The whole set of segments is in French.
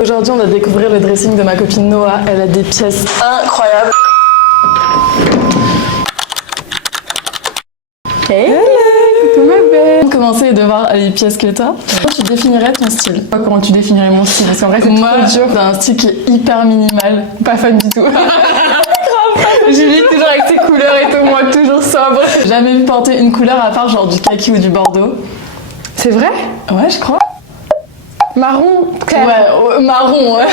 Aujourd'hui, on va découvrir le dressing de ma copine Noah. Elle a des pièces incroyables. Hey, coucou ma belle. Pour commencer de voir les pièces que t'as, comment tu définirais ton style? Comment tu définirais mon style? Parce qu'en vrai, c'est Moi, trop dur. t'as un style qui est hyper minimal. Pas fan du tout. Julie, toujours avec ses couleurs et tout, moi, toujours sobre. J'ai jamais vu porter une couleur à part genre du kaki ou du bordeaux. C'est vrai? Ouais, je crois. Marron, clair. Ouais, marron, ouais.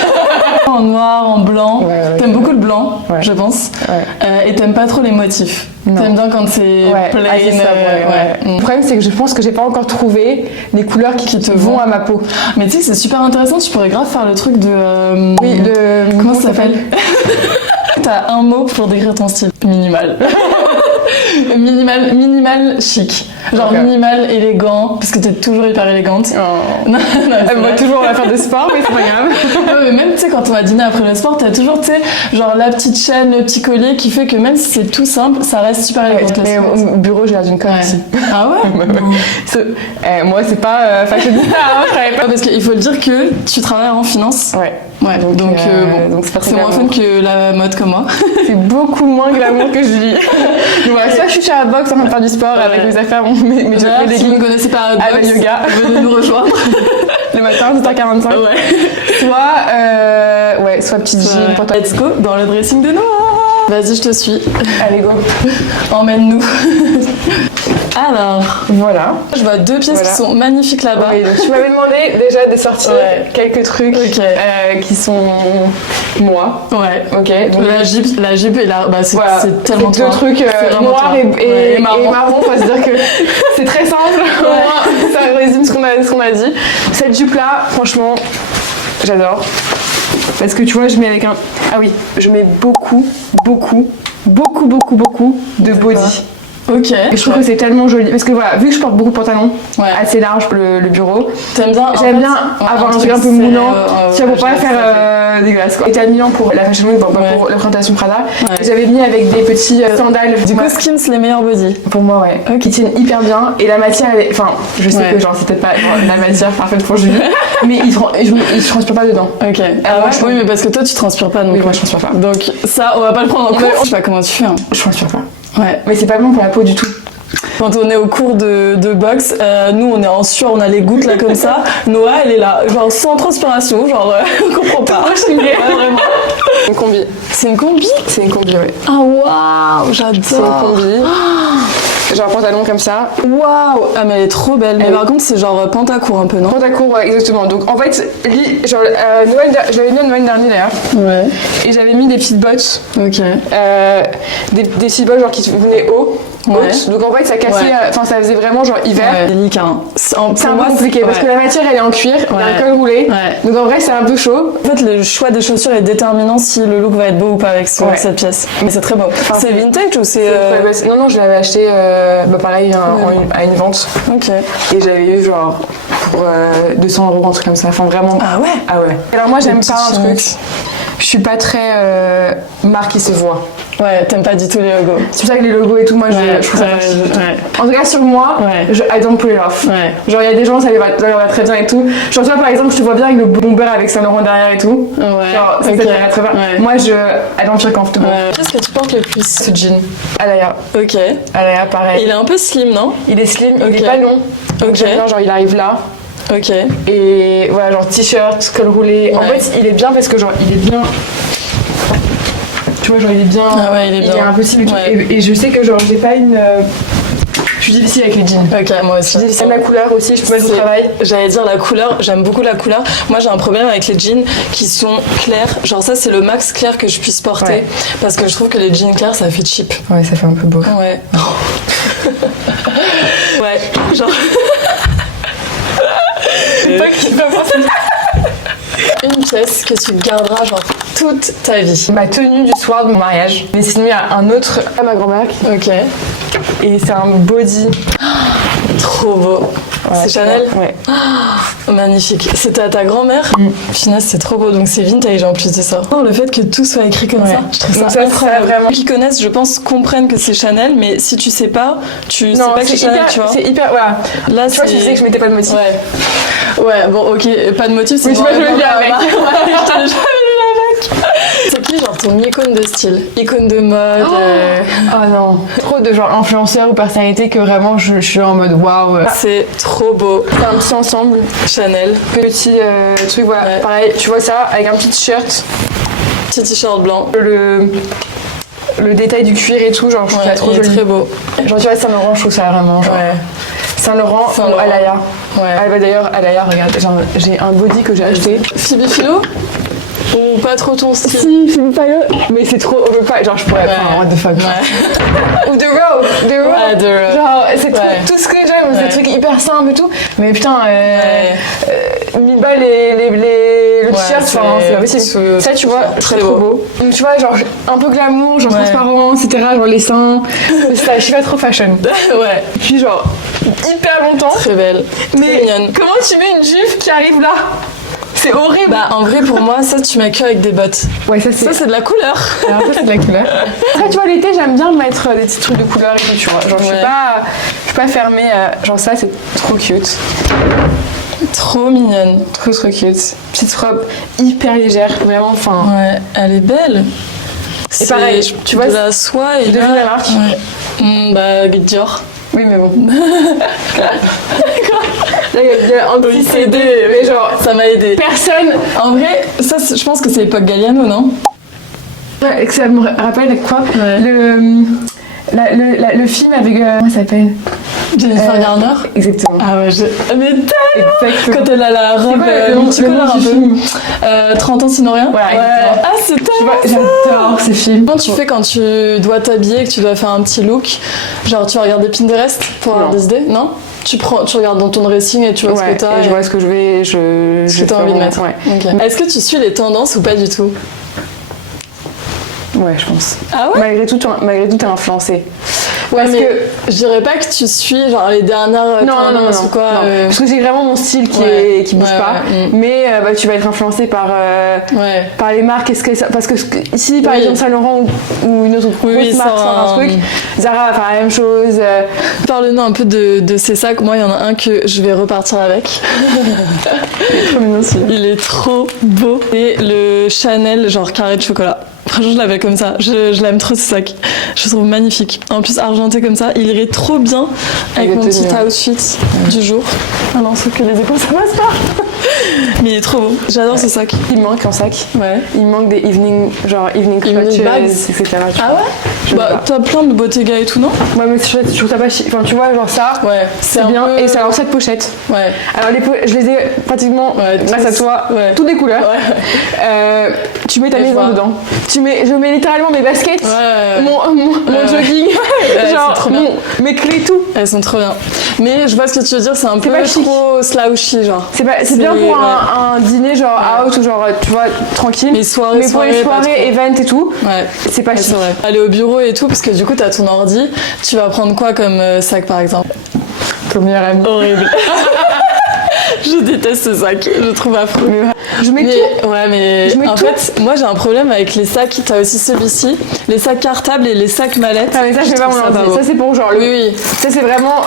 En noir, en blanc. Ouais. T'aimes beaucoup le blanc, Ouais. je pense. Ouais. Et t'aimes pas trop les motifs. Non. T'aimes bien quand c'est plain. assez sobre, ouais. Le problème, c'est que je pense que j'ai pas encore trouvé les couleurs qui te vont à ma peau. Mais tu sais que c'est super intéressant, tu pourrais grave faire le truc de... Oui, le... Comment ça s'appelle? T'as un mot pour décrire ton style. Minimal. Minimal chic. Genre Okay. minimal élégant, parce que t'es toujours hyper élégante. Oh. Non, c'est Moi, vrai. toujours, on va faire de sport, mais c'est pas grave. Ouais, mais même tu sais quand on va dîner après le sport, t'as toujours tu sais genre la petite chaîne, le petit collier qui fait que même si c'est tout simple, ça reste super élégant. Mais au bureau, j'ai l'air d'une conne aussi. Ah ouais. Moi, c'est pas fashionista, hein, je travaille pas. Parce qu'il faut le dire que tu travailles en finance. Ouais. Ouais. Donc, bon, donc c'est pas très c'est moins fun glamour. que la mode comme moi. C'est beaucoup moins glamour que Julie. Donc voilà, soit je suis chez la boxe en train de faire du sport avec mes affaires, mes Voilà, si vous leggings ne connaissez pas à la Box, yoga. venez nous rejoindre. le matin, 7h45. Ouais. Soit petite jean, pantalon. Let's go dans le dressing de Noah. Vas-y, je te suis. Allez, go. Emmène-nous. Alors, Voilà. je vois deux pièces Voilà. qui sont magnifiques là-bas. Oui, donc tu m'avais demandé déjà de sortir quelques trucs qui sont moi. Ouais. Ok. Donc La jupe et la... Bah, c'est voilà, c'est tellement deux toi. trucs C'est vraiment noirs toi. et marron. marron. On va se dire que c'est très simple. Au moins, ça résume ce qu'on a dit. Cette jupe là, franchement, j'adore. Parce que tu vois, je mets avec un... Ah oui, je mets beaucoup de body. Ok. Et je trouve que c'est tellement joli. Parce que voilà, vu que je porte beaucoup de pantalons, assez large le bureau, T'aimes bien j'aime bien avoir un truc un peu moulant. Tu vois, pour pas faire dégueulasse quoi. J'étais à Milan pour la Fashion Week, pour la présentation Prada. J'avais mis avec des petits sandales. Du coup, Skims, les meilleurs body. Pour moi, ouais. Qui tiennent hyper bien. Et la matière, elle est... Enfin, je sais que genre, c'est peut-être pas la matière parfaite pour Julie, mais ils transpirent pas dedans. Ok. Ah ouais, oui, mais parce que toi, tu transpires pas. Donc, oui, moi, je transpire pas. Donc, ça, on va pas le prendre en compte. Je sais pas comment tu fais. Hein. Je transpire pas. Ouais. Mais c'est pas bon pour la peau du tout. Quand on est au cours de boxe, nous on est en sueur, on a les gouttes là comme ça. Noah elle est là, genre sans transpiration, genre on comprend pas. Ouais, vraiment. Une combi. C'est une combi? C'est une combi, ouais. Ah waouh, j'adore. C'est une combi. Genre un pantalon comme ça. Waouh. Ah mais elle est trop belle. Mais par contre c'est genre pantacourt un peu, non? Pantacourt, ouais, exactement. Donc en fait, genre je l'avais mis en Noël dernier d'ailleurs. Ouais. Et j'avais mis des petites bottes. Ok. Des petites bottes genre qui venaient haut. Ouais. Donc en fait ça cassait, enfin ça faisait vraiment genre hiver. Ouais, délicat. Hein. C'est un peu compliqué parce que la matière elle est en cuir, il y a un col roulé. Ouais. Donc en vrai c'est un peu chaud. En fait le choix des chaussures est déterminant si le look va être beau ou pas avec cette pièce. Mais c'est très beau. C'est vintage ou c'est... Non, je l'avais acheté pareil à une vente. Ok. Et j'avais eu genre pour 200 €, un truc comme ça. Enfin vraiment. Ah ouais? Ah ouais. Alors moi j'aime Des pas un petites truc. chemises. Je suis pas très marque qui se voit. Ouais, t'aimes pas du tout les logos. C'est pour ça que les logos et tout, moi je trouve ça facile. En tout cas sur moi, I don't pull it off. Ouais. Genre il y a des gens ça leur va très bien et tout. Genre toi par exemple je te vois bien avec le bomber avec Saint-Laurent derrière et tout. Ouais. Genre ça te paraît très bien. Ouais. Moi I don't feel comfortable. Qu'est-ce que tu portes le plus? Ce jean. Alaya. Ok. Alaya pareil. Il est un peu slim, non? Il est slim, il est pas long. Donc j'aime bien, genre il arrive là. Ok. Et voilà, genre t-shirt, col roulé. En fait, il est bien parce que genre il est bien. Tu vois, genre il est bien. Ah ouais, il est bien. Il est impossible. Et je sais que genre j'ai pas une. Je suis difficile avec les jeans. Ok, moi aussi. J'aime la couleur aussi, je peux mettre au travail. J'allais dire la couleur, j'aime beaucoup la couleur. Moi j'ai un problème avec les jeans qui sont clairs. Genre ça c'est le max clair que je puisse porter. Ouais. Parce que je trouve que les jeans clairs ça fait cheap. Ouais, ça fait un peu beau. Ouais. Ouais, genre... C'est pas qui va penser. Une pièce que tu garderas genre toute ta vie. Ma tenue du soir de mon mariage, destinée à un autre, à ma grand-mère. Ok. Et c'est un body. Trop beau. Voilà, C'est Chanel? Ouais. Oh, magnifique. C'était à ta grand-mère? Finalement, c'est trop beau. Donc c'est vintage en plus de ça. Oh, le fait que tout soit écrit comme ça, je trouve Donc ça incroyable. vraiment. Ceux qui connaissent, je pense, comprennent que c'est Chanel, mais si tu sais pas, tu sais pas que c'est Chanel, tu vois. C'est hyper. Voilà. Là, Tu vois, je disais que je mettais pas de motif. Ouais. Ouais, bon, ok, pas de motif, c'est Oui, je bon, me le dis avec. Ouais, je te le dis avec. C'est qui, genre, ton icône de style? Icône de mode Oh non. Trop de genre influenceurs ou personnalités que vraiment je suis en mode waouh. C'est trop beau. C'est un petit ensemble. Chanel. Petit truc, voilà. Ouais. Pareil, tu vois ça avec un petit t-shirt. Petit t-shirt blanc. Le détail du cuir et tout, genre je trouve ça trop il est joli. très beau. Genre tu vois Saint-Laurent, je trouve ça vraiment genre. Ouais. Saint-Laurent ou Saint-Laurent. Alaya. Ouais. Ah bah d'ailleurs Alaya, regarde, j'ai un body que j'ai acheté. Phoebe Philo? Ou pas trop ton style? Si, c'est pas le. Mais c'est trop overpack, genre je pourrais. Enfin, what the fuck. Genre. Ouais. Ou The Row. Ouais, The Row. Genre c'est Ouais. tout ce que j'aime, c'est Ouais. des trucs hyper simples et tout. Mais putain, Ouais. 1000 balles le t-shirt, c'est- enfin c'est pas possible. c'est- Ça tu vois, très trop beau. beau. Donc tu vois, genre un peu glamour, genre Ouais. transparent, etc. Genre les seins. Ça, je suis pas trop fashion. Ouais. Puis genre hyper longtemps. Très belle. Très Mais mignonne. comment tu mets une jupe qui arrive là? C'est horrible. Bah, en vrai, pour moi, ça, tu mets que avec des bottes. Ouais, ça Ça, c'est de la couleur. Alors ça c'est de la couleur. Après tu vois l'été j'aime bien mettre des petits trucs de couleur et tout tu vois. Genre je Ouais. suis pas fermée genre ça c'est trop cute. Trop mignonne. Trop cute. Petite robe hyper légère, vraiment enfin. Ouais, elle est belle. C'est pareil, tu vois, de la soie et devine la marque. Ouais. Bah, Dior. Oui mais bon. Là il y a un petit CD mais genre Ça m'a aidé. personne. En vrai, ça, je pense que c'est l'époque Galliano, non? Ouais, que ça me rappelle quoi Ouais. le film avec comment ça s'appelle Jennifer Garner. Exactement. Ah ouais, mais tellement. Exactement. Quand elle a la robe quoi, le nom multicolore un du peu. film 30 ans sinon rien. Voilà, Ouais. exactement. Ah, c'est Tu vois, tellement ça. j'adore ces films. Comment tu fais quand tu dois t'habiller et que tu dois faire un petit look? Genre, tu vas regarder Pinterest pour avoir Non. des idées? Non? Tu regardes dans ton dressing et tu vois ce Ouais, que t'as. et je vois ce que je vais, ce que t'as fais envie de vraiment, mettre. Ouais. Ok. Est-ce que tu suis les tendances ou pas du tout? Ouais, je pense. Ah ouais? Malgré tout, t'es influencé. Ouais, Parce mais que je dirais pas que tu suis genre les dernières tendances ou quoi. non. Parce que c'est vraiment mon style qui bouge Ouais, pas. ouais, Mais bah, tu vas être influencé par Ouais. par les marques. Parce que ici, par Oui. exemple, Saint Laurent ou une autre Oui, grosse marque sort sort un truc, Zara va faire la même chose. Parle-nous un peu de ces sacs. Moi, il y en a un que je vais repartir avec. Trop mignon aussi. Il est trop beau. Et le Chanel, genre carré de chocolat. Franchement, je l'avais comme ça. Je l'aime trop ce sac. Je le trouve magnifique. En plus, argenté comme ça, il irait trop bien avec Avec mon le petit tenue, ouais. outfit du jour. Ah non, sauf que les épaules, ça passe pas. Mais il est trop beau. J'adore ce sac. Il manque un sac. Ouais. Il manque des evening clutches, bags. etc. tu Ah vois. ouais? Je sais Bah, pas. t'as plein de Bottega et tout, non? Ouais, mais je trouve ça pas chic. Enfin, tu vois, genre ça, Ouais. c'est un bien. peu- Et ça a cette pochette. Ouais. Alors, je les ai pratiquement, Ouais, grâce à tous. toi, Ouais. toutes les couleurs. Ouais. Tu mets ta Et je maison vois. dedans. Je mets littéralement mes baskets, Ouais. mon Ouais. jogging, c'est genre trop bien. mes clés, tout. Elles sont trop bien. Mais je vois ce que tu veux dire, c'est un peu pas chic. trop slouchy, genre. C'est bien pour un dîner, genre Ouais. out ou genre, tu vois, tranquille. Les soirées, Mais pour les pas soirées, trop. events et tout, Ouais. c'est pas Ouais, chic. c'est vrai. Aller au bureau et tout, parce que du coup, t'as ton ordi. Tu vas prendre quoi comme sac, par exemple? Ton meilleur ami. Horrible. Je déteste ce sac, je le trouve affreux. Je mets Mais, tout. ouais, mais Je mets en tout. fait, moi j'ai un problème avec les sacs. T'as aussi celui-ci, les sacs cartables et les sacs mallettes. Ah, mais ça, je mets pas mon trouve ça ordi. beau. Ça, c'est pour genre Oui, oui. Ça, c'est vraiment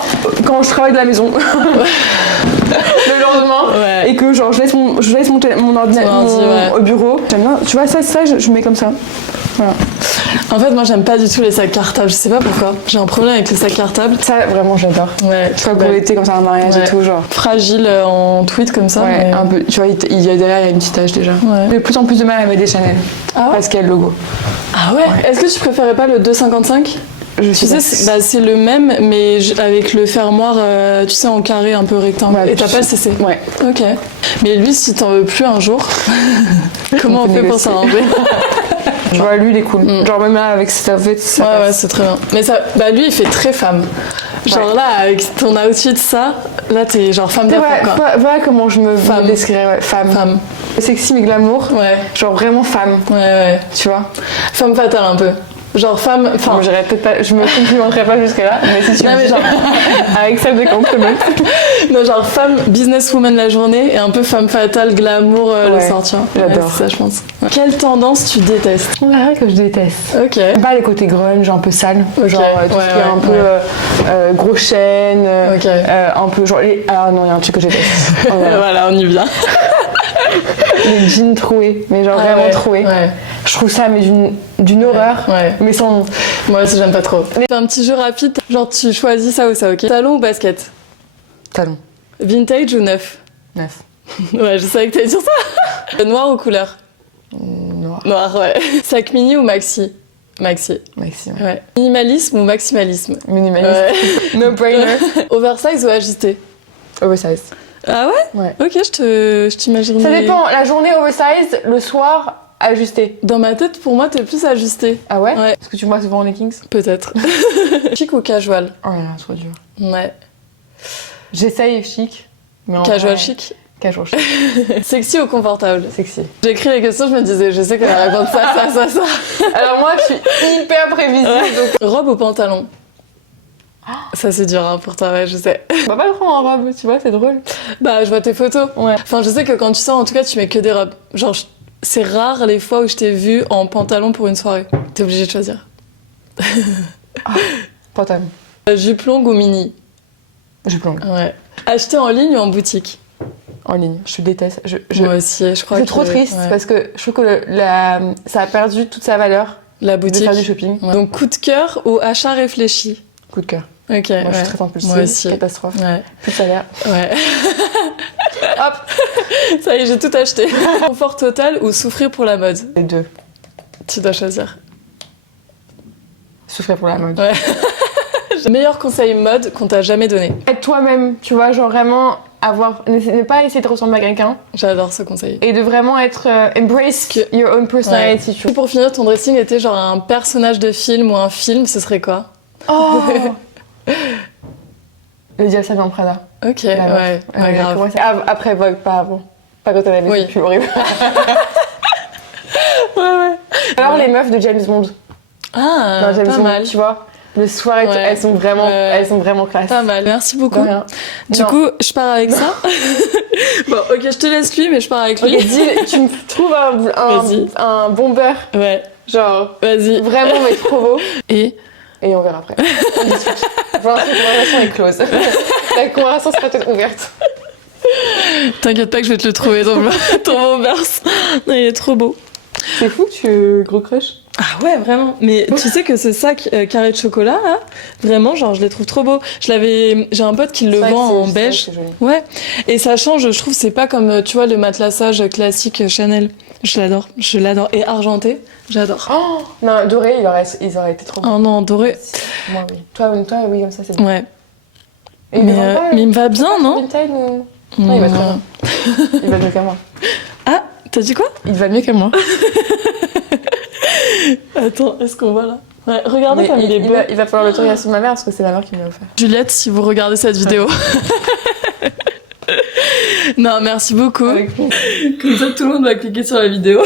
quand je travaille de la maison. Le lendemain. Ouais. Et que genre, je laisse mon ordinateur Ton ordi, ouais. au bureau. J'aime bien. Tu vois, ça je mets comme ça. Voilà. En fait, moi j'aime pas du tout les sacs cartables. Je sais pas pourquoi. J'ai un problème avec les sacs cartables. Ça, vraiment, j'adore. Ouais. Tu vois, pour l'été, comme ça, un mariage Ouais. et tout, genre. Fragile en tweet comme ça. Ouais, mais- un peu. Tu vois, il y a derrière, il y a une petite tache déjà. Ouais. De plus en plus de mal à mettre des Chanel. Ah ouais. Parce qu'il y a le logo. Ah ouais. Est-ce que tu préférais pas le 2,55? Je Tu sais sais, pas. c'est le même, mais avec le fermoir, tu sais, en carré un peu rectangle. Ouais, et t'as je- pas le CC. Ouais. Ok. Mais lui, si t'en veux plus un jour, comment on peut fait pour négocier. s'arranger? Tu vois, lui, il est cool. Mm. Genre, même là, avec cet outfit, ça Ouais, passe. ouais, c'est très bien. Mais ça, bah lui, il fait très femme. Genre là, avec ton outfit, ça, là, t'es genre femme d'affaires, quoi. Voilà comment je me Femme. décrirais, ouais. Femme. Femme. Sexy mais glamour. Ouais, Genre vraiment femme, ouais, ouais. tu vois. Femme fatale, un peu. Genre femme... Enfin, Enfin, j'irais peut-être pas, je me complimenterais pas jusque-là, mais si tu Non, me mais dis genre, avec celle de compliment. non, genre femme businesswoman la journée et un peu femme fatale, glamour le Ouais, soir, tu vois. j'adore. Ouais, c'est ça, je pense. Ouais. Quelle tendance tu détestes? Ouais, que je déteste. Ok. Pas les côtés grunge, un peu sale. Ok. Genre tout Ouais, ce qui est un ouais, peu gros chaîne, Ok. un peu genre les... Ah non, il y a un truc que je déteste. Oh, voilà. Voilà, on y vient. Les jeans troués, mais genre Ah vraiment ouais, troués. Ouais. Je trouve ça mais d'une horreur, Ouais. mais sans nom. Moi aussi, j'aime pas trop. Fais un petit jeu rapide. Genre, tu choisis ça ou ça, ok? Talon ou basket? Talon. Vintage ou neuf? Neuf. Ouais, je savais que t'allais dire ça. Noir ou couleur? Noir. Noir, ouais. Sac mini ou maxi? Maxi. Maximum. Ouais. Minimalisme ou maximalisme? Minimaliste. Ouais. No brainer. Oversize ou ajusté? Oversize. Ah ouais? Ouais. Ok, je t'imagine. Ça dépend. La journée oversize, le soir ajusté. Dans ma tête, pour moi, t'es plus ajusté. Ah ouais? Ouais. Parce que tu vois souvent les Kings. Peut-être. Chic ou casual? Oh là là, trop dur. Ouais. J'essaye chic. Mais en Casual vrai, chic? Casual chic. Sexy ou confortable? Sexy. J'ai écrit les questions, je me disais, je sais qu'elle va répondre ça. Alors moi, je suis hyper prévisible. Donc... Robe ou pantalon? Ça c'est dur hein, pour toi, ouais, je sais. On va pas le prendre en robe, tu vois, c'est drôle. Bah, je vois tes photos. Ouais. Enfin, je sais que quand tu sors, en tout cas, tu mets que des robes. Genre, c'est rare les fois où je t'ai vue en pantalon pour une soirée. T'es obligée de choisir. Pantalon. Jupe longue ou mini? Je plonge. Ouais. Acheter en ligne ou en boutique? En ligne. Je déteste. Moi aussi, je crois C'est que... trop triste ouais. parce que je trouve que ça a perdu toute sa valeur La de boutique. faire du shopping. Ouais. Donc, coup de cœur ou achat réfléchi? Coup de cœur. Ok, Moi, je ouais. suis très impulsive. Moi aussi. Catastrophe. Ouais. Plus de salaire. Ouais. Hop. Ça y est, j'ai tout acheté. Confort total ou souffrir pour la mode? Les deux. Tu dois choisir. Souffrir pour la mode. Ouais. Meilleur conseil mode qu'on t'a jamais donné. Être toi-même, tu vois, genre vraiment ne pas essayer de ressembler à quelqu'un J'adore ce conseil. et de vraiment être embrace your own personality, tu Si pour finir, ton dressing était genre un personnage de film ou un film, ce serait quoi? vois. Oh. Le diable s'habille en Prada. Ok, La meuf. ouais, grave. comment c'est- Après Vogue, pas avant. Pas quand elle avait Oui. des pulls horribles. Ouais. Alors les meufs de James Bond. Ah, Dans James pas Bond, mal. tu vois. Le soir, et tout, Ouais. elles sont vraiment classe. Pas mal. Merci beaucoup. De rien. Du Non. coup, je pars avec ça. Bon, ok, je te laisse lui, mais je pars avec lui. Ok, dis, tu me trouves Vas-y. un bomber, Ouais, genre vas-y. vraiment mais trop beau, Et et on verra après. On discute. Pour l'instant, la conversation est close. La conversation sera peut-être ouverte. t'inquiète pas que je vais te le trouver, ton Bombers. Non, il est trop beau. C'est fou que tu gros crush. Ah ouais, vraiment. Mais tu sais que ce sac carré de chocolat, là, vraiment, genre, je les trouve trop beaux. J'ai un pote qui le vend en beige. C'est joli. Ouais. Et ça change, je trouve, c'est pas comme, tu vois, le matelassage classique Chanel. Je l'adore. Et argenté, j'adore. Oh non, doré, ils auraient été trop beaux. Oh non, doré. Moi, oui. Toi, oui, comme ça, c'est bien. Ouais. Et Mais, il va pas, mais il me va bien, non? Vintage ou... Non, il va très bien. Il va mieux qu'à moi. Ah, t'as dit quoi? Il va mieux que moi. Attends, est-ce qu'on voit là? Ouais, regardez Mais comme il est beau. il va falloir l'autorisation de ma mère parce que c'est ma mère qui me l'a offert. Juliette, si vous regardez cette vidéo. Non, merci beaucoup. Avec plaisir. Comme ça, tout le monde va cliquer sur la vidéo.